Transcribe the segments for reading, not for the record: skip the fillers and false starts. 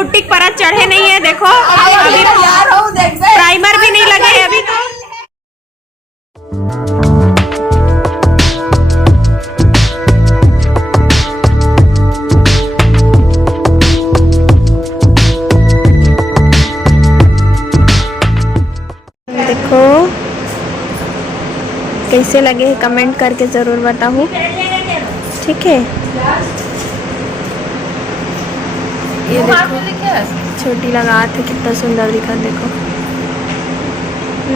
Putty परत चढ़े नहीं है, देखो अभी प्राइमर भी नहीं लगे है अभी तो। देखो कैसे लगे हैं कमेंट करके ज़रूर बताओ, ठीक है। ये देखो छोटी लगा थे, कितना सुंदर दिखा, देखो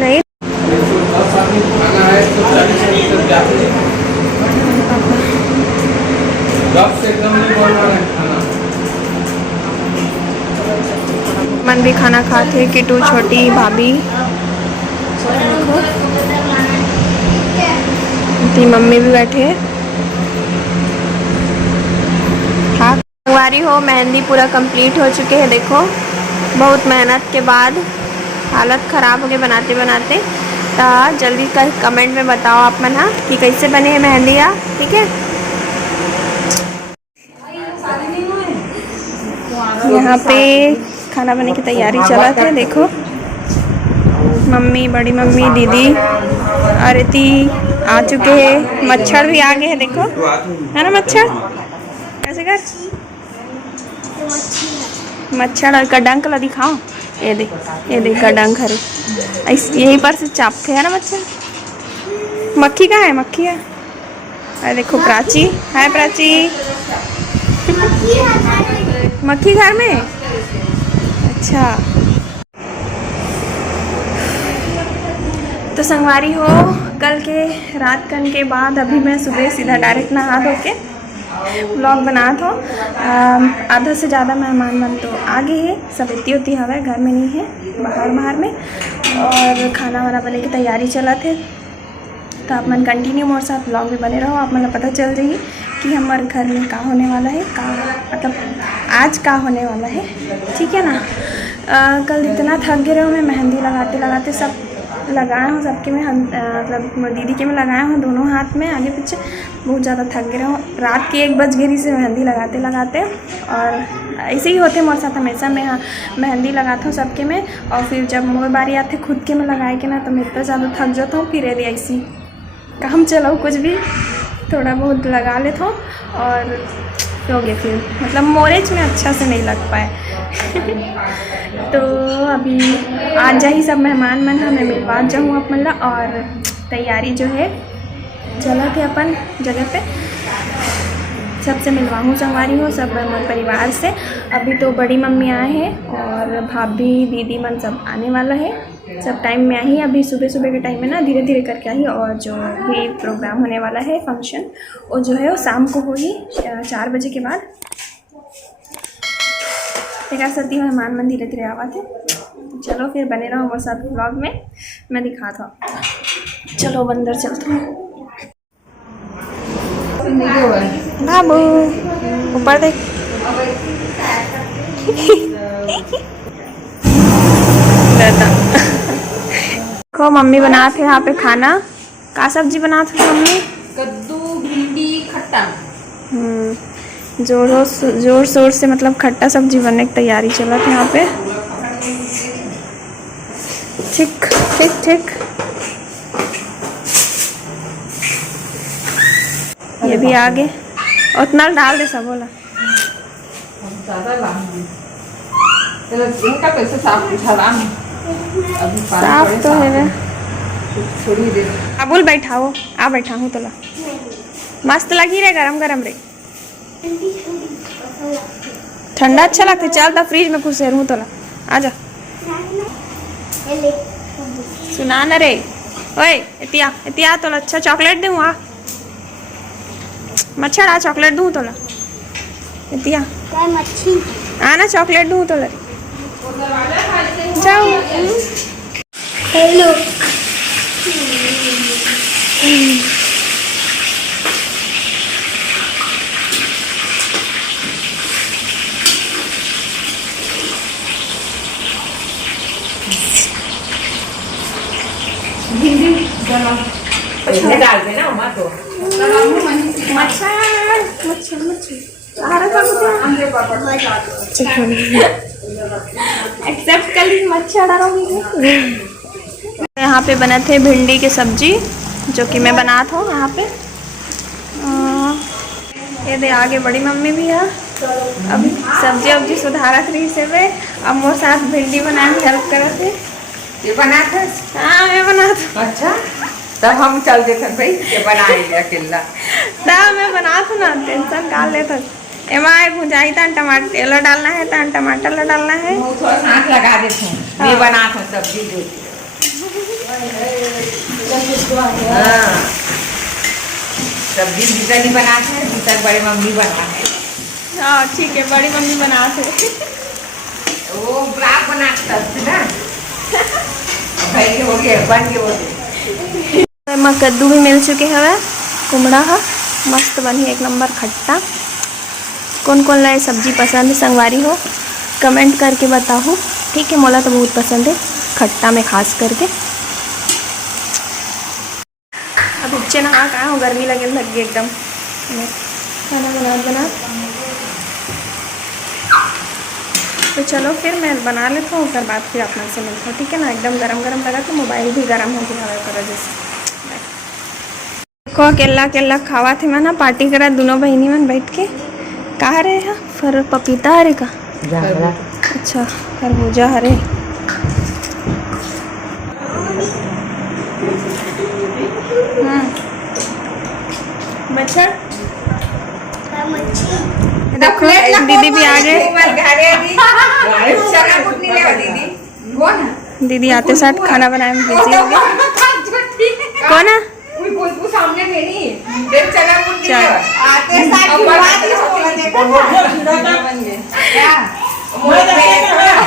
नहीं मन भी खाना खाते, किटू छोटी भाभी, ती मम्मी भी बैठे। हाँ संगवारी हो, मेहंदी पूरा कंप्लीट हो चुके हैं, देखो बहुत मेहनत के बाद, हालत ख़राब हो गई बनाते बनाते। तो जल्दी कर कमेंट में बताओ आप मन हाँ कि कैसे बने हैं मेहंदियाँ, ठीक है। यहाँ पे खाना बनाने की तैयारी चला थे, देखो मम्मी, बड़ी मम्मी, दीदी, आरती आ चुके हैं, मच्छर भी आ गए हैं, देखो है ना मच्छर, कैसे कर मच्छर और कड़ंक ला दिखाओ, ये देख कड़ंक हरे यहीं पर से चापते हैं ना मच्छर। मक्खी कहाँ है, मक्खी है, अरे देखो प्राची है, प्राची मक्खी घर में, अच्छा। तो संगवारी हो, कल के रात कन के बाद अभी मैं सुबह सीधा डायरेक्ट नहा धो के व्लॉग बना था। आधा से ज़्यादा मेहमान मन तो आ गए हैं, सब इतनी होती हवा घर में नहीं है, बाहर में, और खाना वाना बनने की तैयारी चला थे। तो आप मन कंटिन्यू मोर साथ व्लॉग भी बने रहो, आप मन पता चल जाइए कि हमारे घर में का होने वाला है, का मतलब आज का होने वाला है, ठीक है ना। कल इतना थक गए रहो, मैं मेहंदी लगाते लगाते सब लगाया हूँ, सबके में मतलब दीदी के में लगाया हूँ, दोनों हाथ में आगे पीछे, बहुत ज़्यादा थक गए रहो। रात की 1 बज गई से मेहंदी लगाते लगाते, और ऐसे ही होते मेरे साथ हमेशा। मैं मेहंदी लगाता हूँ सबके में, और फिर जब मोर बारी आते खुद के में लगाए के ना, तो मैं इतना ज़्यादा थक जाता हूँ, फिर यदि ऐसी काम चलाओ कुछ भी थोड़ा बहुत लगा लेता हूँ और हो गया, फिर मतलब मोरेज में अच्छा से नहीं लग पाए। तो अभी आज जा ही सब मेहमान मन हमें मिलवा जाऊँ आप मतलब, और तैयारी जो है चला थे अपन जगह पे, सबसे मिलवाऊँ संगवारी हो, सब परिवार से। अभी तो बड़ी मम्मी आए हैं और भाभी दीदी मन सब आने वाला है, सब टाइम में आई। अभी सुबह सुबह के टाइम में ना धीरे धीरे करके आई, और जो भी प्रोग्राम होने वाला है फंक्शन, वो जो है वो शाम को होगी 4 बजे के बाद। देखा सकती हूँ मेहमान मन धीरे धीरे आवा थे। चलो फिर बने रहो हमारे साथ ब्लॉग में, मैं दिखाता हूँ। चलो अंदर चलते हैं। बाबू ऊपर देख, देखो मम्मी बनाते हैं यहाँ पे खाना। का सब्जी बनाते थे मम्मी? कद्दू, भिंडी, खट्टा। जोर शोर से मतलब खट्टा सब्जी बनने की तैयारी चला था यहाँ पे। ठीक ठीक ठीक, ये भी आगे उतना डाल दे सब बोला। साफ तो है अबुल, बैठाओ आ बैठा हूँ तोला, मस्त लगी रे, गरम गरम रे, ठंडा अच्छा लगता है। चल तो फ्रिज में खुश रहूँ तोला, आजा सुना न रे, ओए इतिया इतिया तोला अच्छा चॉकलेट दूँ, आ मच्छर आ चॉकलेट दूँ तोला, इतिया आना चॉकलेट दूँ तोला, जाओ। हेलो इसमें डाल देना उमा तो मच्छर मच्छर मच्छर आ रहा था एक्सेप्ट कर ली मच्छर डालोगी। यहाँ पे बने थे भिंडी की सब्जी जो कि मैं बना था यहाँ पे। ये दे आगे बड़ी मम्मी भी है, अभी सब्जी वब्जी सुधारा रही से वे अब मोर साथ भिंडी बनाने में हेल्प करे थे। ये बना था? हाँ मैं बना था। अच्छा तब हम चल देते भाई ये बनाएंगे अकेला। तब मैं बना था ना, टेंशन काल लेता। एमाय भुजाई था, टमाटर डालना है, टमाटर डालना है, थोड़ा साथ लगा देते हैं। ये बना था सब्जी जो सब्जी भीतर नहीं बनाते हैं, भीतर बड़ी मम्मी बना है। हाँ ठीक है, बड़ी मम्मी बनाते वो ब्लॉग बनाता ना भाई हो गया बन गया। माँ कद्दू भी मिल चुके हैं, कुमड़ा है मस्त बनी एक नंबर खट्टा। कौन कौन लाए सब्जी पसंद है संगवारी हो कमेंट करके बताओ, ठीक है। मोला तो बहुत पसंद है खट्टा में खास करके। अब बच्चे नहा कहाँ हो, गर्मी लगे लगी एकदम। खाना बना तो चलो फिर मैं बना लेता हूँ, उसके बाद फिर अपना से मिलता हूँ, ठीक है ना। एकदम गरम लगा तो मोबाइल भी गरम हो गया कर जैसे। देखो अकेला खावा थे मैं ना, पार्टी करा दोनों बहनी मन बैठ के। कहाँ रहे हैं फिर पपीता हरे का? अच्छा खरबूजा हरे। बच्चा देखो दीदी भी आ गए। दीदी आते साथ खाना बनाने में बिजी हो गए। कौन है? सामने मेरी देख चला चल आते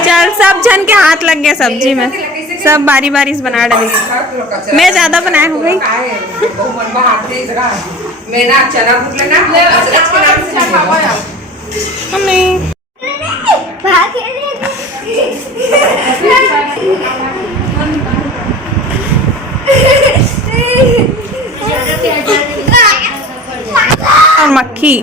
चल सब जन के हाथ लग गए सब्जी में, सब बारी बारी से बना डाली। मैं ज्यादा बनाया हूँ भाई। मैं ना चना भूख लेना अदरक के नाम से हम नहीं और मक्खी।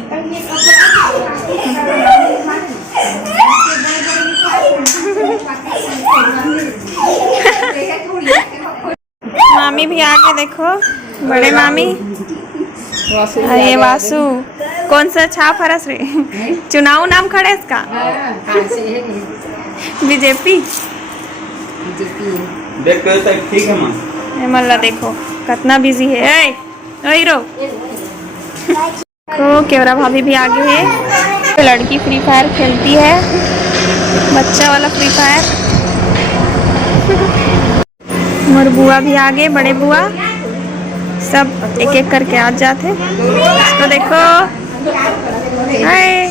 मामी भी आगे देखो, बड़े मामी। अरे वासु कौन सा छाप हरस रे? चुनाव नाम खड़े इसका बीजेपी। ठीक है मां। मल्ला देखो कितना बिजी है। रो तो केवरा भाभी भी आगे है। तो लड़की फ्री फायर खेलती है, बच्चा वाला फ्री फायर। मोर बुआ भी आगे, बड़े बुआ सब एक एक करके आ जाते। इसको देखो हाय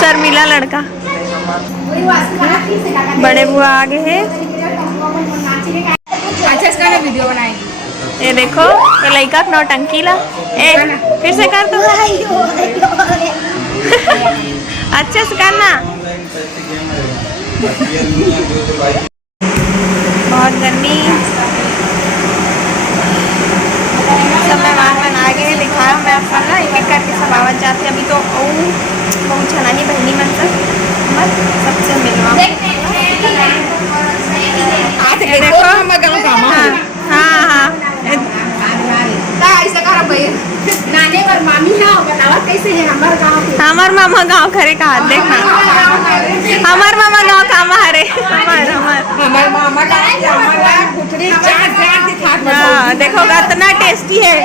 शर्मिला लड़का। बड़े बुआ आगे है। अच्छा इसका मैं वीडियो बनाएंगे। ये देखो ये लड़का नौटंकी ला। ए फिर से कर दो। अच्छे से करना। बहुत गर्मी। सब मेहमान आ गए, दिखाया मैं आपका ना एक एक करके सब आवाज जाते। अभी तो बहुत छना ही बहनी मन तक सबसे मिलवा। देखो हाँ नाने और मामी ना बतावा कैसे है हमार गांव। हमार मामा गांव खरे का हाथ देखना। हमार मामा गांव काम हरे हमारे मामा का हमारा कुतरी चाट चाट दिखा। हाँ देखो कितना टेस्टी है।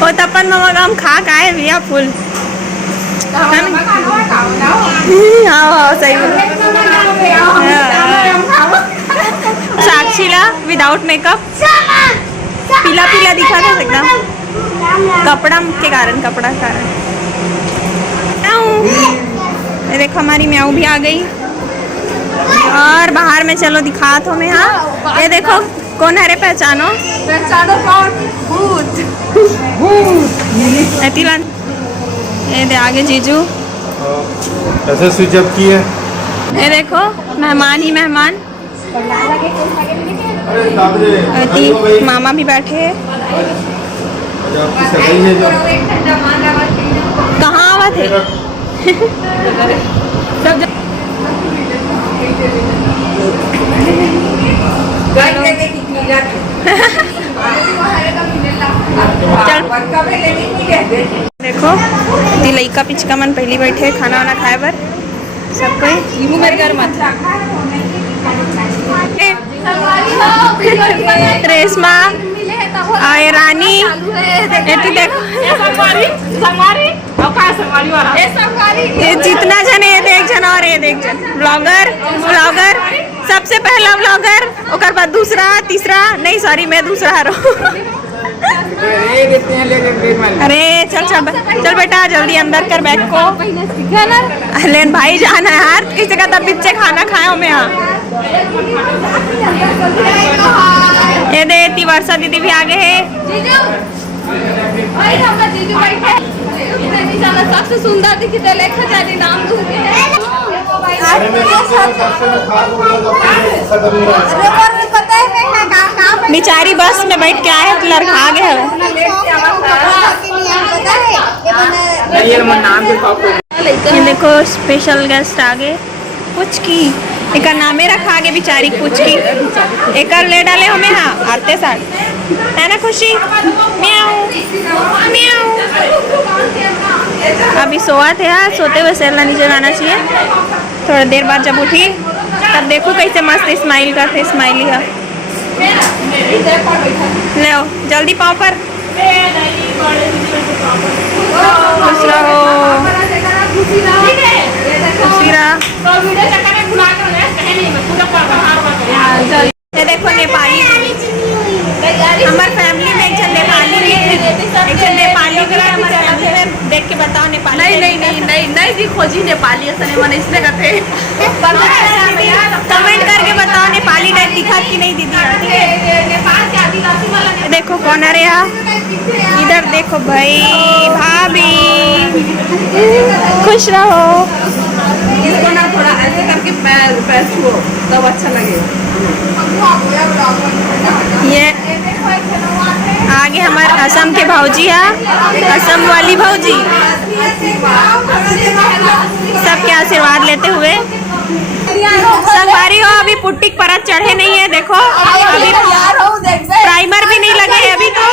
वो तपन मामा गांव खा का है भैया फुल। हाँ सही साक्षी ला विदाउट मेकअप पीला पीला दिखा था एकदम कपड़ा के कारण। ये देखो हमारी म्याऊ भी आ गई। और बाहर में चलो दिखा तो मैं। हाँ ये देखो कौन है रे? पहचानो कौन? भूत। ये दे आगे जीजू ऐसे स्विच ऑफ की है। ये देखो मेहमान ही मेहमान। मामा भी बैठे हैं। जो आपकी सगाई है जो कहाँ आवा थे? देखो दिलैका पिचका मन पहली बैठे खाना वाना खाए बर सब कोई मेरे घर मत रेशमा आए रानी एटी देखो ये जितना जन ये देख जन और ये देख जन ब्लॉगर ब्लॉगर सबसे पहला ब्लॉगर ओकर बाद दूसरा तीसरा नहीं सॉरी मैं दूसरा रहा अरे चल चल चल बेटा जल्दी अंदर कर बैग को लेन भाई जाना है यार किसी का तब पीछे खाना खाए हो मैं यहाँ ये दे वर्षा दीदी भी आगे है सबसे सुंदर दिखी तो लेखा जाने नाम दूंगी बेचारी बस में बैठ के आए तो लड़का आ गया ये देखो स्पेशल गेस्ट आ गए कुछ की एक नामे रखा आगे बेचारी कुछ की एक ले डाले हमें हाँ आते साथ है ना खुशी म्याऊ म्याऊ अभी सोआ थे यार सोते हुए सेल नीचे जाना चाहिए थोड़ा देर बाद जब उठी तब देखो कैसे मस्त स्माइल करते स्माइली है ले आओ जल्दी पाँव पर खुश रहो खुशी रहा ये देखो नेपाली हमारे फैमिली में एक नेपाली भी हमारे फैमिली में देख के बताओ नेपाली नहीं जी खोजी नेपाली ऐसा नहीं मैंने इसने करते कमेंट करके बताओ नेपाली टाइप दिखा कि नहीं दीदी नेपाल के आदिवासी वाला देखो कौन आ रहा इधर देखो भाई भाभी खुश रहो इसको ना थोड़ा ऐसे करके पैर छुओ तब अच्छा लगेगा ये आगे हमारे असम के भौजी है असम वाली भौजी सबके आशीर्वाद लेते हुए संगवारी हो अभी पुट्टी परत चढ़े नहीं है देखो अभी प्राइमर भी नहीं लगे है अभी तो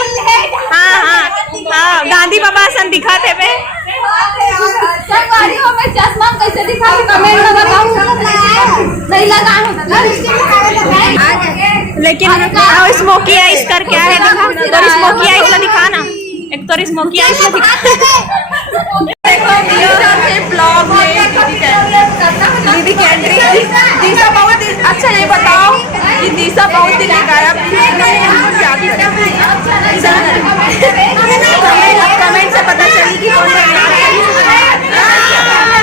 हाँ हाँ हाँ गांधी बाबा सन दिखाते पे चश्मा कैसे दिखा कमेंट में बताओ नहीं लगा लेकिन स्मोकी आइस कर क्या है दिखा तो स्मोकी आइस ला दिखा ना एक तो स्मोकी आइस ला दिखा ब्लॉग में दीदी कैंट्री दिशा बहुत अच्छा ये बताओ कि दिशा बहुत दिन गायब कमेंट से पता चली कि कौन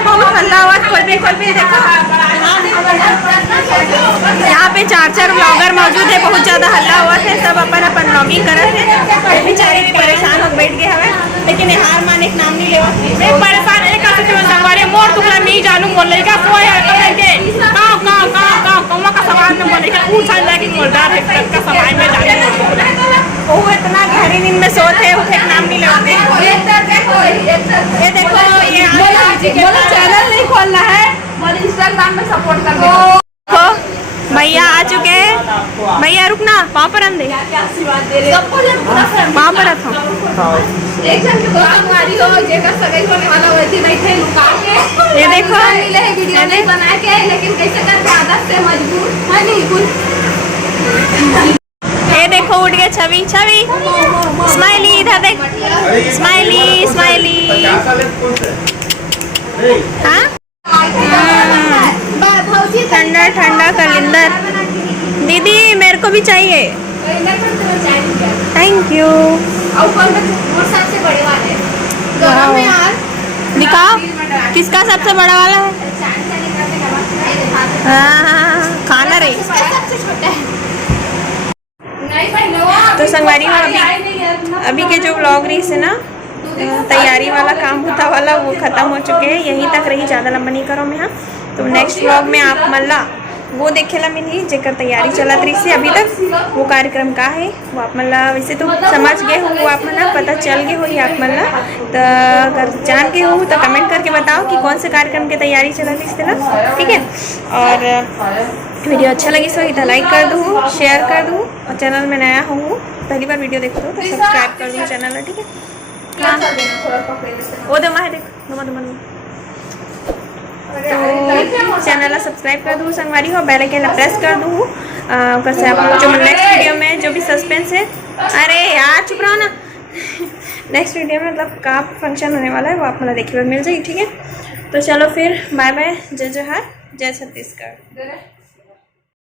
बहुत हल्ला आवाज खोल भी देखो यहाँ पे 4 ब्लॉगर मौजूद है बहुत ज्यादा हल्ला हुआ थे सब अपन ब्लॉगिंग कर रहे थे बेचारे परेशान हो बैठ गए हमें लेकिन हार मान एक नाम नहीं लेवा मैं परेशान एक संगवारी मोर तुमला नहीं जानू बोल लेगा कोई है के गांव का सवाल में बोलेगा पूछा जाएगी मोलदार है का सवाल में जाने वो इतना गहरी नींद में सोते उठे नाम नहीं लेवाते ये देखो ये चैनल नहीं खोलना है और इंस्टाग्राम में सपोर्ट कर दो भैया आ चुके हैं भैया रुकना पाँव पर अंधे पाँव पर रखो एक जन के दोस्त हमारी हो जेकर सगाई होने वाला हुए थी बैठे लुका के ये देखो मिले है वीडियो नहीं बना के लेकिन कैसे करके आदत से मजबूर है नहीं कुछ ये देखो उठ गए छवि छवि स्माइली इधर देख स्माइली स्माइली हाँ ठंडा ठंडा कलिंदर दीदी मेरे को भी चाहिए थैंक यू दिखाओ किसका सबसे बड़ा वाला है हाँ खाना रे तो संगवारी में अभी के जो व्लॉग रही है ना तैयारी वाला काम होता वाला वो ख़त्म हो चुके हैं यहीं तक रही ज़्यादा लंबा नहीं करो मैं हाँ तो नेक्स्ट व्लॉग में आप मल्ला वो देखेला मिली जेकर तैयारी चलत रही से अभी तक वो कार्यक्रम का है वो आप मन वैसे तो समझ गए हो वो आप मन पता चल गए हो ही आप मन तो अगर जान गए हो तो कमेंट करके बताओ कि कौन से कार्यक्रम की तैयारी चलत रही ना, ठीक है। और वीडियो अच्छा लगी सो तो लाइक कर दूँ, शेयर कर दूँ, और चैनल में नया हूँ पहली बार वीडियो देख दो तो सब्सक्राइब कर दूँ चैनल में, ठीक है। हाँ वो दो माहे देख दो तो चैनल सब्सक्राइब कर दूँ संगवारी हो, बेल आइकन प्रेस कर दूँ कैसे आप जो नेक्स्ट वीडियो में जो भी सस्पेंस है, अरे यार चुप रहो ना नेक्स्ट वीडियो में मतलब का फंक्शन होने वाला है वो आप मतलब देखने को मिल जाएगी, ठीक है। तो चलो फिर बाय बाय, जय जोहार, जय छत्तीसगढ़।